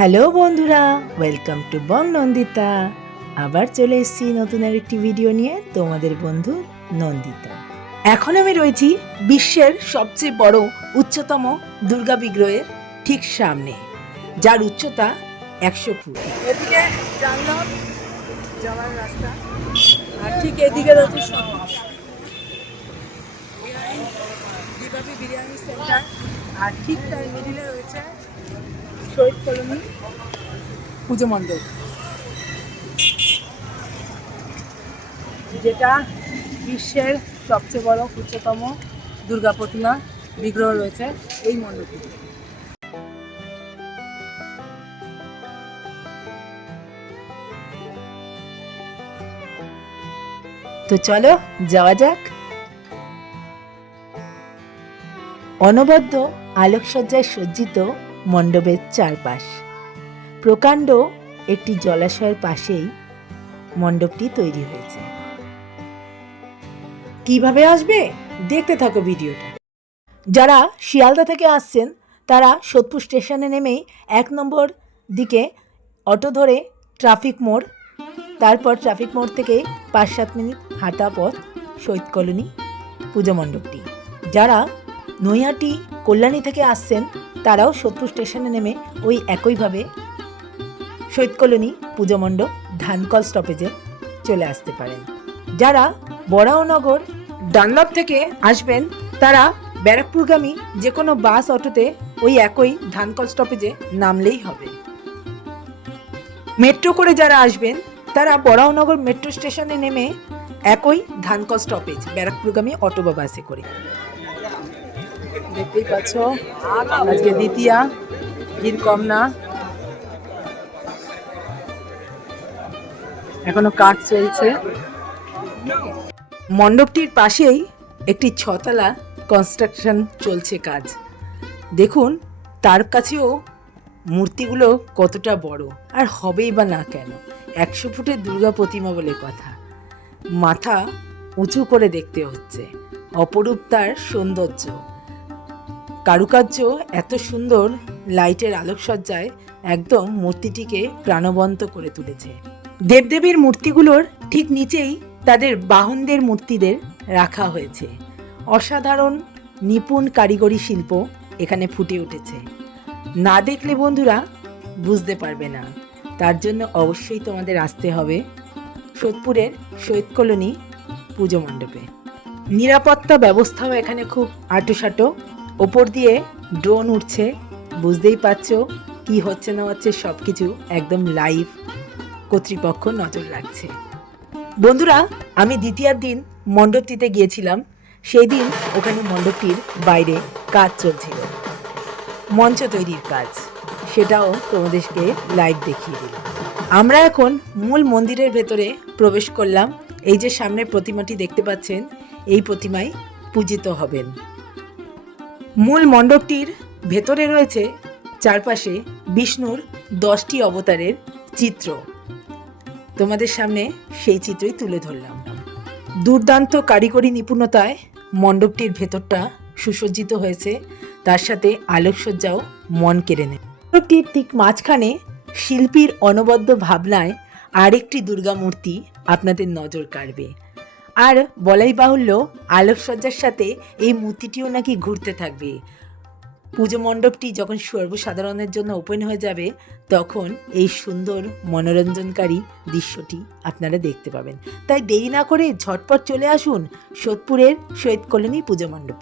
Hello বন্ধুরা, welcome to বং নন্দিতা। আবার চলে এসেছি নতুন আরেকটি ভিডিও নিয়ে, তোমাদের বন্ধু নন্দিতা। এখন আমি রয়েছি বিশ্বের সবচেয়ে বড় উচ্চতম দুর্গা বিগ্রহের ঠিক সামনে, যার উচ্চতা 100 ফুট। এদিকে ডানলপ যাওয়ার রাস্তা, আর ঠিক এদিকে রয়েছে দীপাবলি বিরিয়ানি সেন্টার, আর ঠিক তার মিডিলে রয়েছে শহীদ কলোনি পুজো মণ্ডপ, যেটা বিশ্বের সবচেয়ে বড় উচ্চতম দুর্গা প্রতিমা বিগ্রহ রয়েছে এই মণ্ডপটিতে। তো চলো যাওয়া যাক। অনবদ্য আলোকসজ্জায় সজ্জিত মণ্ডপের চারপাশ, প্রকাণ্ড একটি জলাশয়ের পাশেই মণ্ডপটি তৈরি হয়েছে। কিভাবে আসবে দেখতে থাকো ভিডিওটা। যারা শিয়ালদা থেকে আসছেন তারা সোদপুর স্টেশনে নেমেই 1 নম্বর দিকে অটো ধরে ট্রাফিক মোড়, তারপর ট্রাফিক মোড় থেকে 5-7 মিনিট হাঁটা পথ শহীদ কলোনি পুজো মণ্ডপটি। যারা নৈহাটি কল্যাণী থেকে আসছেন তারাও সোদপুর স্টেশনে নেমে ওই একইভাবে শহীদ কলোনি পুজো মণ্ডপ ধানকল স্টপেজে চলে আসতে পারেন। যারা বরাহনগর ডানলপ থেকে আসবেন তারা ব্যারাকপুরগামী যে কোনো বাস অটোতে ওই একই ধানকল স্টপেজে নামলেই হবে। মেট্রো করে যারা আসবেন তারা বরাহনগর মেট্রো স্টেশনে নেমে একই ধানকল স্টপেজ ব্যারাকপুরগামী অটো বা বাসে করে। দেখতেই পাচ্ছ আজকে দ্বিতীয়া, ভিড় কম না, এখনো কাজ চলছে। মণ্ডপটির পাশেই একটি 6তলা কনস্ট্রাকশন চলছে কাজ। দেখুন তার কাছেও মূর্তিগুলো কতটা বড়, আর হবেই বা না কেন, 100 ফুটের দুর্গা প্রতিমা বলে কথা। মাথা উঁচু করে দেখতে হচ্ছে, অপরূপ তার সৌন্দর্য, কারুকার্য এত সুন্দর, লাইটের আলোকসজ্জায় একদম মূর্তিটিকে প্রাণবন্ত করে তুলেছে। দেবদেবীর মূর্তিগুলোর ঠিক নিচেই তাদের বাহনদের মূর্তিদের রাখা হয়েছে। অসাধারণ নিপুণ কারিগরি শিল্প এখানে ফুটে উঠেছে। না দেখলে বন্ধুরা বুঝতে পারবে না, তার জন্য অবশ্যই তোমাদের আসতে হবে সোদপুরের শহীদ কলোনি পুজো মণ্ডপে। নিরাপত্তা ব্যবস্থাও এখানে খুব আঁটোসাঁটো, ওপর দিয়ে ড্রোন উঠছে, বুঝতেই পারছো কি হচ্ছে না হচ্ছে, সব কিছু একদম লাইভ কর্তৃপক্ষ নজর রাখছে। বন্ধুরা, আমি দ্বিতীয় দিন মণ্ডপটিতে গিয়েছিলাম, সেই দিন ওখানে মণ্ডপটির বাইরে কাজ চলছিল, মঞ্চ তৈরির কাজ, সেটাও তোমাদেরকে লাইভ দেখিয়ে দিলাম। আমরা এখন মূল মন্দিরের ভেতরে প্রবেশ করলাম। এই যে সামনে প্রতিমাটি দেখতে পাচ্ছেন, এই প্রতিমায় পূজিত হবেন। মূল মণ্ডপটির ভেতরে রয়েছে চারপাশে বিষ্ণুর 10টি অবতারের চিত্র, তোমাদের সামনে সেই চিত্রই তুলে ধরলাম। দুর্দান্ত কারিগরি নিপুণতায় মণ্ডপটির ভেতরটা সুসজ্জিত হয়েছে, তার সাথে আলোকসজ্জাও মন কেড়ে নেয়। মণ্ডপটির ঠিক মাঝখানে শিল্পীর অনবদ্য ভাবনায় আরেকটি দুর্গা মূর্তি আপনাদের নজর কাড়বে। আর বলাই বাহুল্য, আলোকসজ্জার সাথে এই মূর্তিটিও নাকি ঘুরতে থাকবে। পুজো মণ্ডপটি যখন সর্বসাধারণের জন্য ওপেন হয়ে যাবে তখন এই সুন্দর মনোরঞ্জনকারী দৃশ্যটি আপনারা দেখতে পাবেন। তাই দেরি না করে ঝটপট চলে আসুন সোদপুরের শহীদ কলোনি পুজো মণ্ডপ।